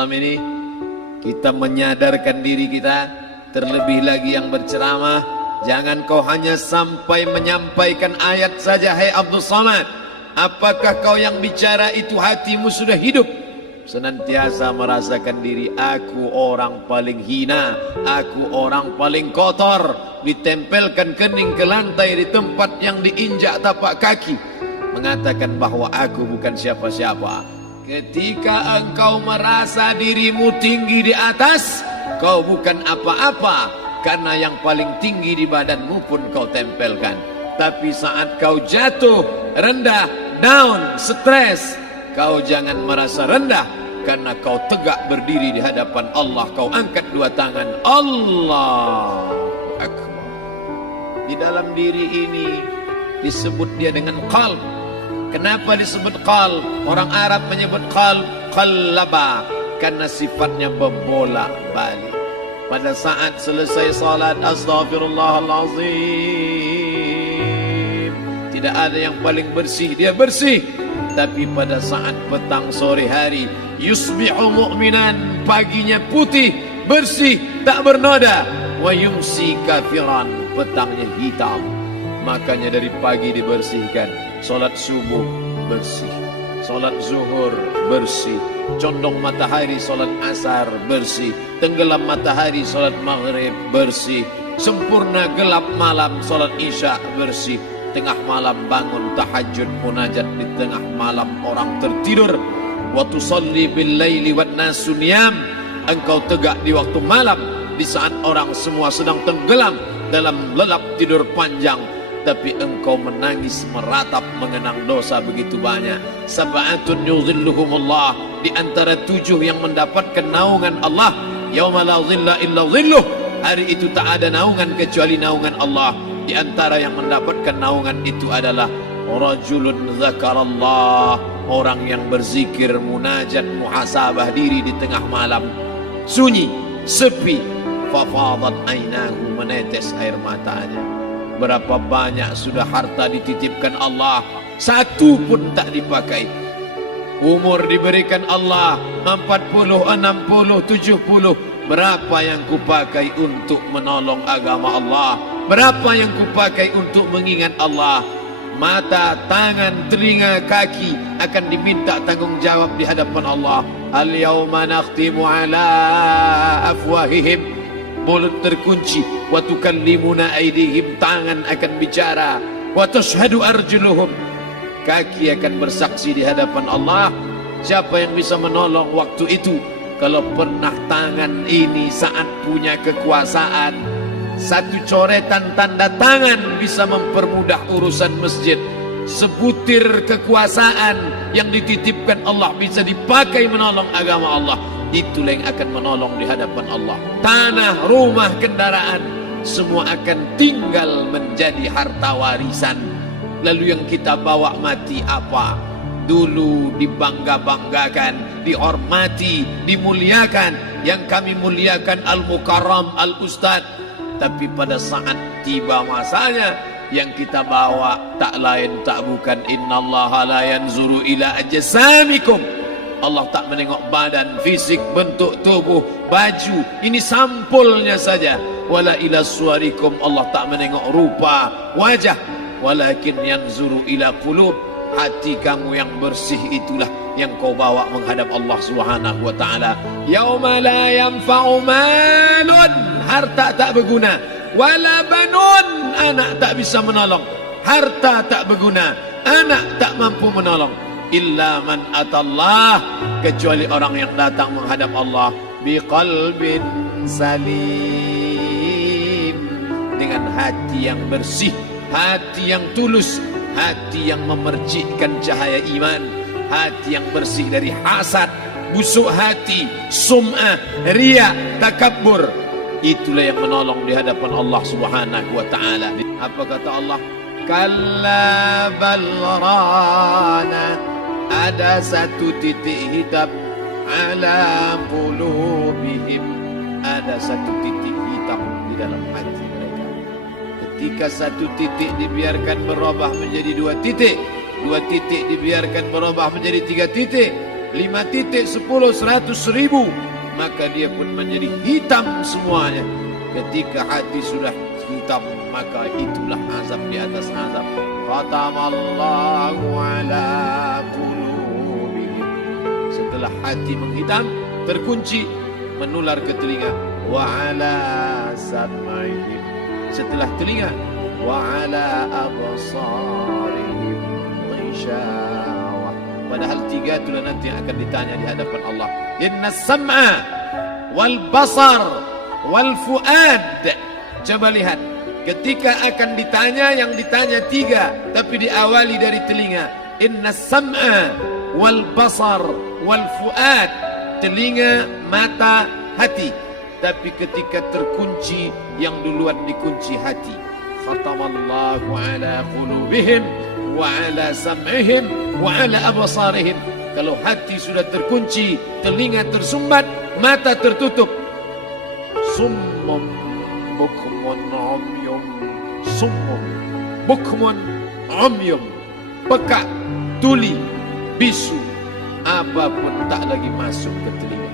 malam ini kita menyadarkan diri kita, terlebih lagi yang berceramah, jangan kau hanya sampai menyampaikan ayat saja. Hai Abdul Samad, apakah kau yang bicara itu hatimu sudah hidup? Senantiasa merasakan diri, aku orang paling hina, aku orang paling kotor, ditempelkan kening ke lantai di tempat yang diinjak tapak kaki, mengatakan bahwa aku bukan siapa-siapa. Ketika engkau merasa dirimu tinggi di atas, kau bukan apa-apa, karena yang paling tinggi di badanmu pun kau tempelkan. Tapi saat kau jatuh, rendah, down, stres, kau jangan merasa rendah, karena kau tegak berdiri di hadapan Allah. Kau angkat dua tangan, Allah Akbar. Di dalam diri ini disebut dia dengan qalb. Kenapa disebut qalb? Orang Arab menyebut qalb qallaba, karena sifatnya berbolak-balik. Pada saat selesai salat, astaghfirullahalazim, tidak ada yang paling bersih, dia bersih. Tapi pada saat petang sore hari, yusbihu mu'minan, paginya putih, bersih, tak bernoda. Wa yumsi kafiran, petangnya hitam. Makanya dari pagi dibersihkan. Salat subuh bersih, salat zuhur bersih, condong matahari salat asar bersih, tenggelam matahari salat maghrib bersih, sempurna gelap malam salat isya bersih, tengah malam bangun tahajud munajat, di tengah malam orang tertidur. Wa tusalli bil laili wan nasu niyam, engkau tegak di waktu malam di saat orang semua sedang tenggelam dalam lelap tidur panjang, tapi engkau menangis meratap mengenang dosa begitu banyak. Sab'atun yuzilluhumullah, di antara 7 yang mendapatkan naungan Allah. Yauma la zilla illa zilluh, hari itu tak ada naungan kecuali naungan Allah. Di antara yang mendapatkan naungan itu adalah rajulun zakarallah, orang yang berzikir, munajat, muhasabah diri di tengah malam, sunyi, sepi, fafadat ainahu, menetes air matanya. Berapa banyak sudah harta dititipkan Allah, satu pun tak dipakai. Umur diberikan Allah 40, 60, 70. Berapa yang kupakai untuk menolong agama Allah? Berapa yang kupakai untuk mengingat Allah? Mata, tangan, telinga, kaki akan diminta tanggung jawab di hadapan Allah. Al-yawma nakhtimu ala afwahihim, mulut terkunci, wa tukallimuna aydihim, tangan akan bicara, wa tashhadu arjuluhum, kaki akan bersaksi di hadapan Allah. Siapa yang bisa menolong waktu itu? Kalau pernah tangan ini saat punya kekuasaan, satu coretan tanda tangan bisa mempermudah urusan masjid. Sebutir kekuasaan yang dititipkan Allah bisa dipakai menolong agama Allah. Itulah yang akan menolong di hadapan Allah. Tanah, rumah, kendaraan, semua akan tinggal menjadi harta warisan. Lalu yang kita bawa mati apa? Dulu dibangga-banggakan, dihormati, dimuliakan. Yang kami muliakan Al-Mukarram, Al-Ustad. Tapi pada saat tiba masanya, yang kita bawa tak lain tak bukan, innallaha la yanzuru ila ajsamikum, Allah tak menengok badan, fisik, bentuk tubuh, baju, ini sampulnya saja. Wala ila suwarikum, Allah tak menengok rupa, wajah. Walakin yanzuru ila qulub, hati kamu yang bersih itulah yang kau bawa menghadap Allah Subhanahu wa taala. Yauma la yanfa'u malun, harta tak berguna, wala banun, anak tak bisa menolong. Harta tak berguna, anak tak mampu menolong. Illa man atallah, kecuali orang yang datang menghadap Allah biqalbin salim, dengan hati yang bersih, hati yang tulus, hati yang memercikkan cahaya iman, hati yang bersih dari hasad, busuk hati, sum'ah, riya, takabbur. Itulah yang menolong di hadapan Allah Subhanahu wa taala. Apa kata Allah? Kalla bal rana, ada satu titik hitam, ala qulubihim, ada satu titik hitam di dalam hati mereka. Ketika satu titik dibiarkan berubah menjadi 2 titik, 2 titik dibiarkan berubah menjadi 3 titik, 5 titik, 10, 100, 1000, maka dia pun menjadi hitam semuanya. Ketika hati sudah hitam, maka itulah azab di atas azab. Khatamallahu ala qulubihim. Setelah hati menghitam, terkunci, menular ke telinga. Wa ala sam'ihim. Setelah telinga, wa ala absarihim ghishawah. Padahal 3 itulah nanti yang akan ditanya di hadapan Allah. Inna sam'a wal basar wal fuad. Coba lihat, ketika akan ditanya, yang ditanya 3, tapi diawali dari telinga. Inna sam'a wal basar wal fuad. Telinga, mata, hati. Tapi ketika terkunci, yang duluan dikunci hati. Khatamallahu ala qulubihim wa ala sam'ihim wa ala absarihim. Kalau hati sudah terkunci, telinga tersumbat, mata tertutup. Summum bukmun umyum. Summum bukmun umyum. Peka, tuli, bisu. Apapun tak lagi masuk ke telinga.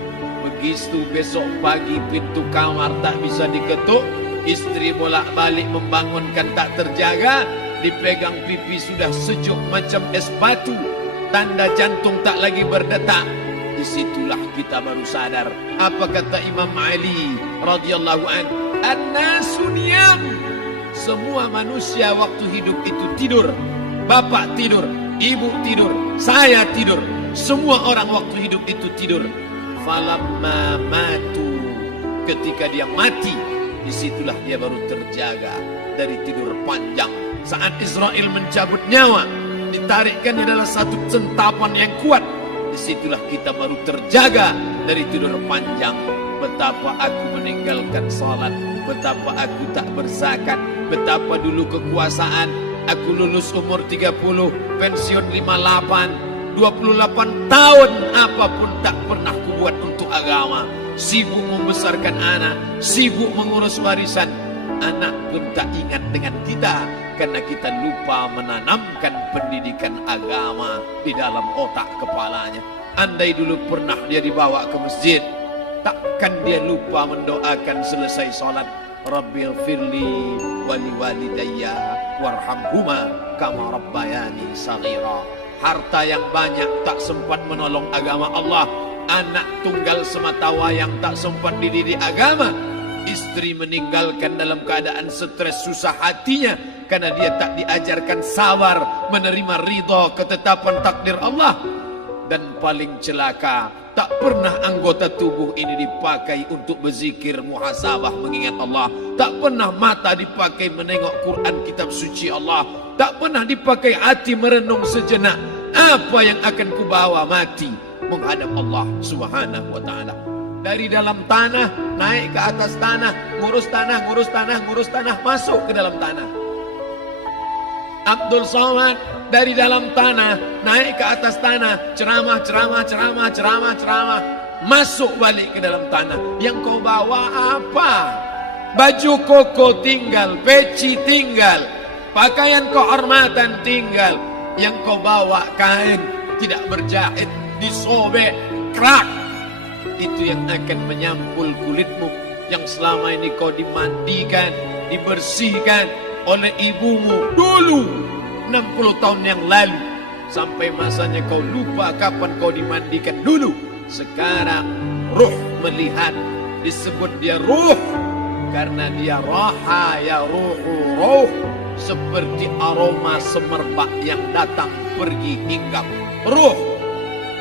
Begitu besok pagi pintu kamar tak bisa diketuk, istri bolak-balik membangunkan tak terjaga, dipegang pipi sudah sejuk macam es batu, tanda jantung tak lagi berdetak. Disitulah kita baru sadar apa kata Imam Ali radhiyallahu an, an-nasu niyam. Semua manusia waktu hidup itu tidur. Bapak tidur, ibu tidur, saya tidur. Semua orang waktu hidup itu tidur. Falamma matu, ketika dia mati, disitulah dia baru terjaga dari tidur panjang. Saat Israel mencabut nyawa, ditarikkan adalah satu centapan yang kuat. Disitulah kita baru terjaga dari tidur panjang. Betapa aku meninggalkan salat, betapa aku tak berzakat, betapa dulu kekuasaan. Aku lulus umur 30, pensiun 58, 28 tahun, apapun tak pernah kubuat untuk agama. Sibuk membesarkan anak, sibuk mengurus warisan. Anak pun tak ingat dengan kita, karena kita lupa menanamkan pendidikan agama di dalam otak kepalanya. Andai dulu pernah dia dibawa ke masjid, takkan dia lupa mendoakan selesai sholat, Rabbighfirli wali walidayya warhamhuma kama rabbayani saghira. Harta yang banyak tak sempat menolong agama Allah. Anak tunggal semata wayang tak sempat dididik agama. Istri meninggalkan dalam keadaan stres susah hatinya, karena dia tak diajarkan sabar menerima ridha ketetapan takdir Allah. Dan paling celaka, tak pernah anggota tubuh ini dipakai untuk berzikir, muhasabah, mengingat Allah. Tak pernah mata dipakai menengok Quran, kitab suci Allah. Tak pernah dipakai hati merenung sejenak. Apa yang akan kubawa mati menghadap Allah subhanahu wa ta'ala. Dari dalam tanah, naik ke atas tanah, ngurus tanah, ngurus tanah, ngurus tanah, masuk ke dalam tanah. Abdul Somad dari dalam tanah, naik ke atas tanah, ceramah, ceramah, ceramah, ceramah, ceramah, masuk balik ke dalam tanah. Yang kau bawa apa? Baju koko tinggal, peci tinggal, pakaian kehormatan tinggal. Yang kau bawa kain tidak berjahit, disobek, kerak. Itu yang akan menyampul kulitmu, yang selama ini kau dimandikan, dibersihkan oleh ibumu dulu 60 tahun yang lalu. Sampai masanya kau lupa kapan kau dimandikan dulu. Sekarang ruh melihat, disebut dia ruh karena dia raha ya ruhu ruh, seperti aroma semerbak yang datang pergi hinggap. Ruh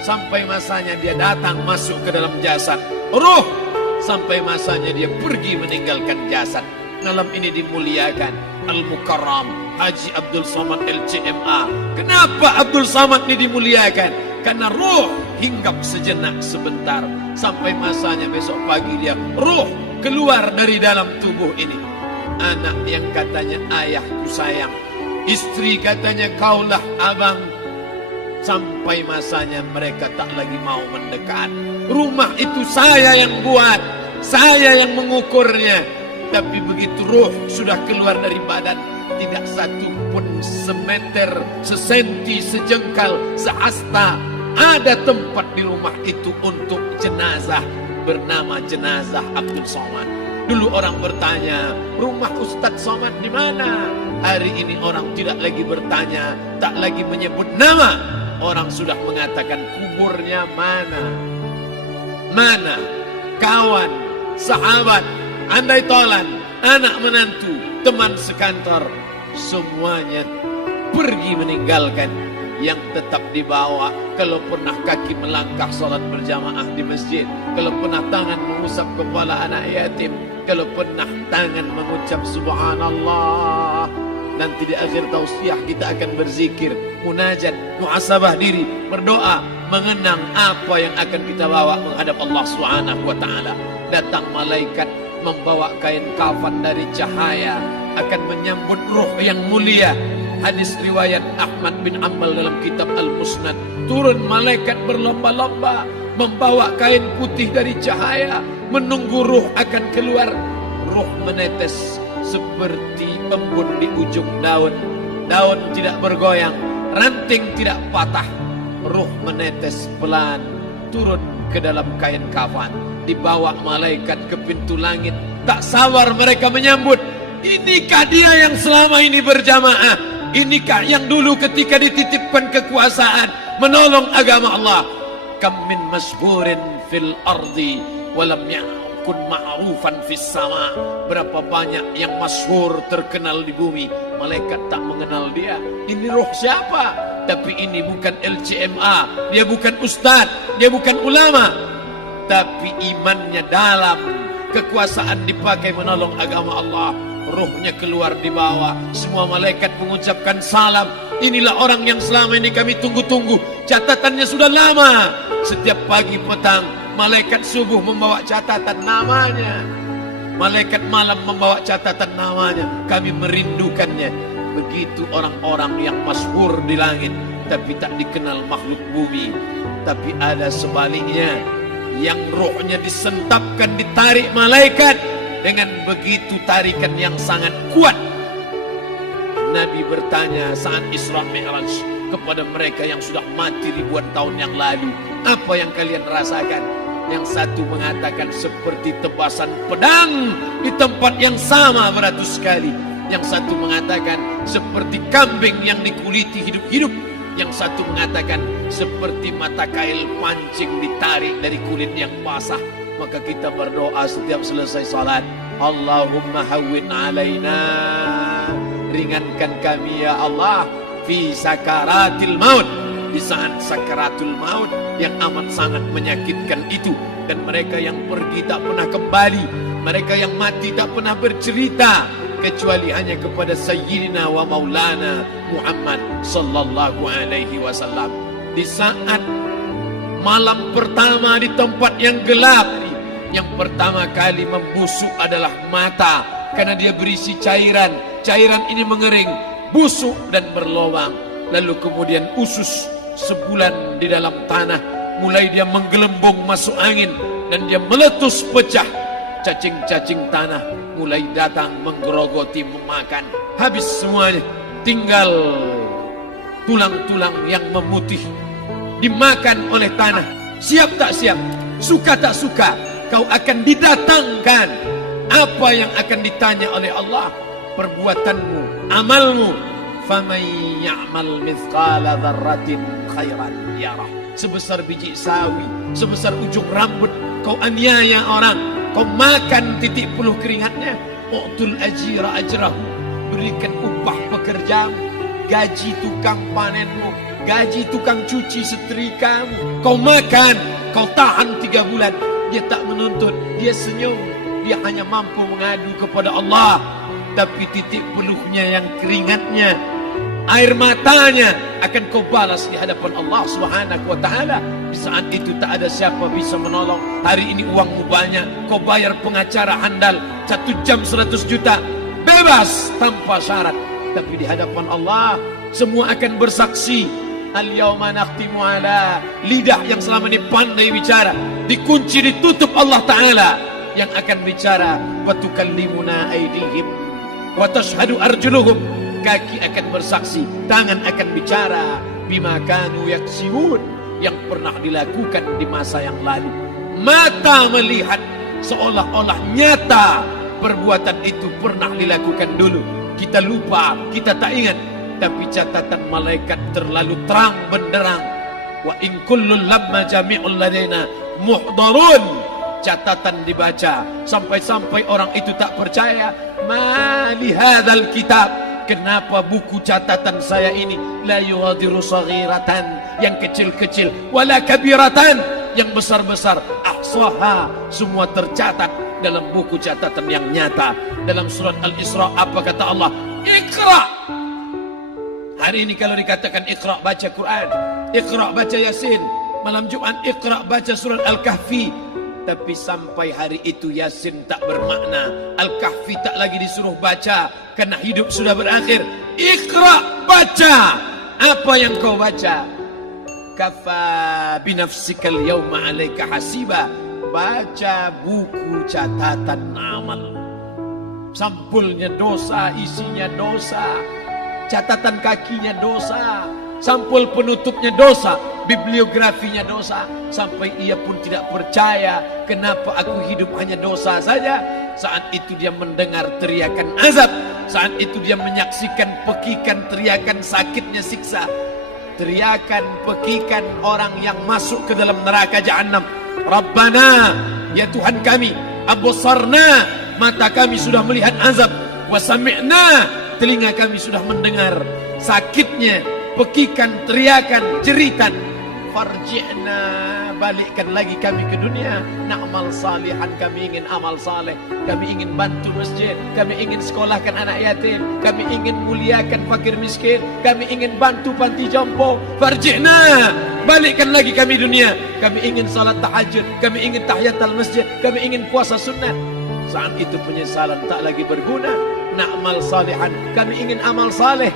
sampai masanya dia datang masuk ke dalam jasad. Ruh sampai masanya dia pergi meninggalkan jasad. Malam ini dimuliakan Al-Mukarram Haji Abdul Somad LCMA. Kenapa Abdul Somad ini dimuliakan? Karena ruh hinggap sejenak sebentar, sampai masanya besok pagi dia ruh keluar dari dalam tubuh ini. Anak yang katanya ayahku sayang, istri katanya kaulah abang, sampai masanya mereka tak lagi mau mendekat. Rumah itu saya yang buat, saya yang mengukurnya. Tapi begitu ruh sudah keluar dari badan, tidak satu pun semeter, sesenti, sejengkal, sehasta ada tempat di rumah itu untuk jenazah bernama jenazah Abdul Somad. Dulu orang bertanya, rumah Ustadz Somad di mana? Hari ini orang tidak lagi bertanya, tak lagi menyebut nama. Orang sudah mengatakan kuburnya mana. Mana kawan, sahabat, andai tolan, anak menantu, teman sekantor, semuanya pergi meninggalkan. Yang tetap dibawa, kalau pernah kaki melangkah salat berjamaah di masjid, kalau pernah tangan mengusap kepala anak yatim, kalau pernah tangan mengucap subhanallah. Nanti di akhir tausiah kita akan berzikir, munajat, muhasabah diri, berdoa, mengenang apa yang akan kita bawa menghadap Allah Subhanahu wa taala. Datang malaikat membawa kain kafan dari cahaya, akan menyambut ruh yang mulia. Hadis riwayat Ahmad bin Ambal dalam kitab Al-Musnad. Turun malaikat berlomba-lomba membawa kain putih dari cahaya, menunggu ruh akan keluar. Ruh menetes seperti embun di ujung daun. Daun tidak bergoyang, ranting tidak patah. Ruh menetes pelan turun ke dalam kain kafan, dibawa malaikat ke pintu langit. Tak sabar mereka menyambut. Inikah dia yang selama ini berjamaah? Inikah yang dulu ketika dititipkan kekuasaan menolong agama Allah? Kam min masburin fil ardi walam yakun ma'rufan fis sama. Berapa banyak yang masyhur terkenal di bumi, malaikat tak mengenal dia. Ini roh siapa? Tapi ini bukan LCMA, dia bukan ustaz, dia bukan ulama, tapi imannya dalam. Kekuasaan dipakai menolong agama Allah. Ruhnya keluar di bawah. Semua malaikat mengucapkan salam. Inilah orang yang selama ini kami tunggu-tunggu. Catatannya sudah lama. Setiap pagi petang malaikat subuh membawa catatan namanya, malaikat malam membawa catatan namanya. Kami merindukannya. Begitu orang-orang yang masyhur di langit tapi tak dikenal makhluk bumi. Tapi ada sebaliknya, yang rohnya disentapkan, ditarik malaikat dengan begitu tarikan yang sangat kuat. Nabi bertanya saat Isra Mi'raj kepada mereka yang sudah mati ribuan tahun yang lalu, apa yang kalian rasakan? Yang satu mengatakan seperti tebasan pedang di tempat yang sama beratus kali. Yang satu mengatakan seperti kambing yang dikuliti hidup-hidup. Yang satu mengatakan seperti mata kail pancing ditarik dari kulit yang basah. Maka kita berdoa setiap selesai salat, Allahumma hawwin alaina, ringankan kami ya Allah, fi sakaratil maut, di saat sakaratul maut yang amat sangat menyakitkan itu. Dan mereka yang pergi tak pernah kembali, mereka yang mati tak pernah bercerita kecuali hanya kepada Sayyidina wa Maulana Muhammad sallallahu alaihi wasallam. Di saat malam pertama di tempat yang gelap, yang pertama kali membusuk adalah mata, karena dia berisi cairan. Cairan ini mengering, busuk dan berlubang. Lalu kemudian usus sebulan di dalam tanah, mulai dia menggelembung masuk angin dan dia meletus pecah. Cacing-cacing tanah mulai datang menggerogoti, memakan. Habis semuanya, tinggal tulang-tulang yang memutih dimakan oleh tanah. Siap tak siap, suka tak suka, kau akan didatangkan. Apa yang akan ditanya oleh Allah? Perbuatanmu, amalmu. Faman ya'mal mithqala dzarratin khairan yarah. Sebesar biji sawi, sebesar ujung rambut, kau aniaya orang, kau makan titik puluh keringatnya. U'tul ajira ajrahu, berikan upah pekerjamu, gaji tukang panenmu, gaji tukang cuci setrikamu. Kau makan, kau tahan 3 bulan. Dia tak menuntut, dia senyum. Dia hanya mampu mengadu kepada Allah. Tapi titik peluhnya yang keringatnya, air matanya akan kau balas di hadapan Allah Subhanahu wa taala. Di saat itu tak ada siapa bisa menolong. Hari ini uangmu banyak, kau bayar pengacara handal 1 jam 100 juta, bebas tanpa syarat. Tapi di hadapan Allah semua akan bersaksi. Al-yawma nakhtimu ala, lidah yang selama ini pandai bicara dikunci, ditutup Allah Ta'ala yang akan bicara. Wa tukallimuna aydihim wa tashhadu arjuluhum, kaki akan bersaksi, tangan akan bicara. Bima kanu yaksibun, yang pernah dilakukan di masa yang lalu. Mata melihat seolah-olah nyata perbuatan itu pernah dilakukan dulu. Kita lupa, kita tak ingat, tapi catatan malaikat terlalu terang benderang. Wa in kullun lamma jami'ul ladaina muhdarun. Catatan dibaca sampai-sampai orang itu tak percaya. Ma li hadzal kitab, kenapa buku catatan saya ini la yughadiru saghiratan, yang kecil-kecil, wala kabiratan, yang besar-besar, ahsaha, semua tercatat dalam buku catatan yang nyata. Dalam surat Al-Isra apa kata Allah? Iqra. Hari ini kalau dikatakan Iqra baca Quran, Iqra baca Yasin, malam Jumat Iqra baca surat Al-Kahfi. Tapi sampai hari itu Yasin tak bermakna, Al-Kahfi tak lagi disuruh baca, karena hidup sudah berakhir. Iqra, baca. Apa yang kau baca? Kafa binafsikal yawma alaika hasiba. Baca buku catatan amal. Sampulnya dosa, isinya dosa. Catatan kakinya dosa. Sampul penutupnya dosa, bibliografinya dosa. Sampai ia pun tidak percaya, kenapa aku hidup hanya dosa saja. Saat itu dia mendengar teriakan azab. Saat itu dia menyaksikan pekikan teriakan sakitnya siksa. Teriakan pekikan orang yang masuk ke dalam neraka jahanam. Rabbana, ya Tuhan kami, absarna, mata kami sudah melihat azab. Wa sami'na, telinga kami sudah mendengar sakitnya pekikan, teriakan, jeritan. Farji'na, balikkan lagi kami ke dunia. Na'mal salihan, kami ingin amal saleh. Kami ingin bantu masjid, kami ingin sekolahkan anak yatim, kami ingin muliakan fakir miskin, kami ingin bantu panti jompo. Farji'na, balikkan lagi kami dunia. Kami ingin salat tahajud, kami ingin tahiyatul masjid, kami ingin puasa sunnah. Saat itu penyesalan tak lagi berguna. Na'mal salihan, kami ingin amal saleh.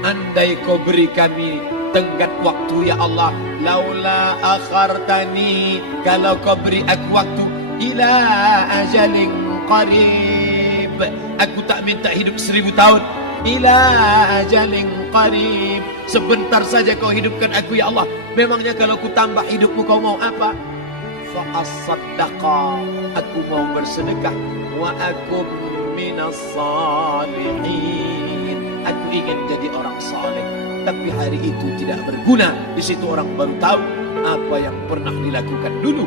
Andai kau beri kami tenggat waktu ya Allah, laula akhartani, kalau kau beri aku waktu, ila ajalin qarib, aku tak minta hidup 1000 tahun, ila ajalin qarib, sebentar saja kau hidupkan aku ya Allah. Memangnya kalau ku tambah hidupmu kau mau apa? Fa as-saddaqa, aku mau bersedekah, wa akum minas salihin, aku ingin jadi orang saleh. Tapi hari itu tidak berguna. Di situ orang baru tahu apa yang pernah dilakukan dulu,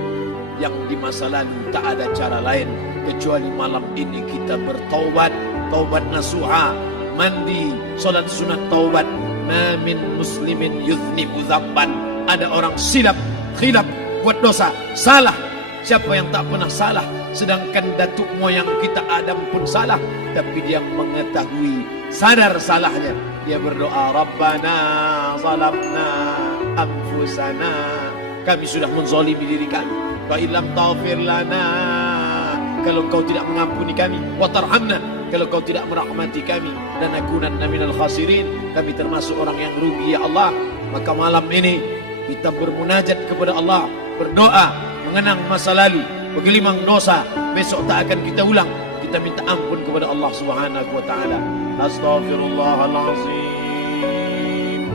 yang di masa lalu tak ada cara lain kecuali malam ini kita bertaubat, taubat nasuha, mandi, salat sunat taubat. Ma min muslimin yuznibu dzamban, ada orang silap, khilaf, buat dosa, salah. Siapa yang tak pernah salah? Sedangkan datuk moyang kita Adam pun salah, tapi dia mengetahui, sadar salahnya. Dia berdoa, Rabbana zalamna anfusana, kami sudah menzalimi diri kami. Fa illam taghfir lana, kalau kau tidak mengampuni kami, wa tarhamna, kalau kau tidak merahmati kami, dan akunanna minal khasirin, kami termasuk orang yang rugi ya Allah. Maka malam ini kita bermunajat kepada Allah, berdoa, mengenang masa lalu, bergelimang dosa, besok tak akan kita ulang. Kita minta ampun kepada Allah Subhanahu wa taala. Astaghfirullahalazim.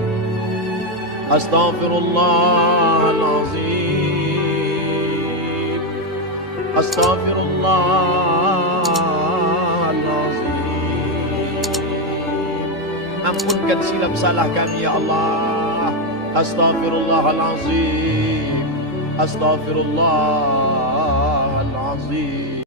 Astaghfirullahalazim. Astaghfirullahalazim. Ampunkan silap salah kami ya Allah. Astaghfirullahalazim. Astaghfirullahalazim.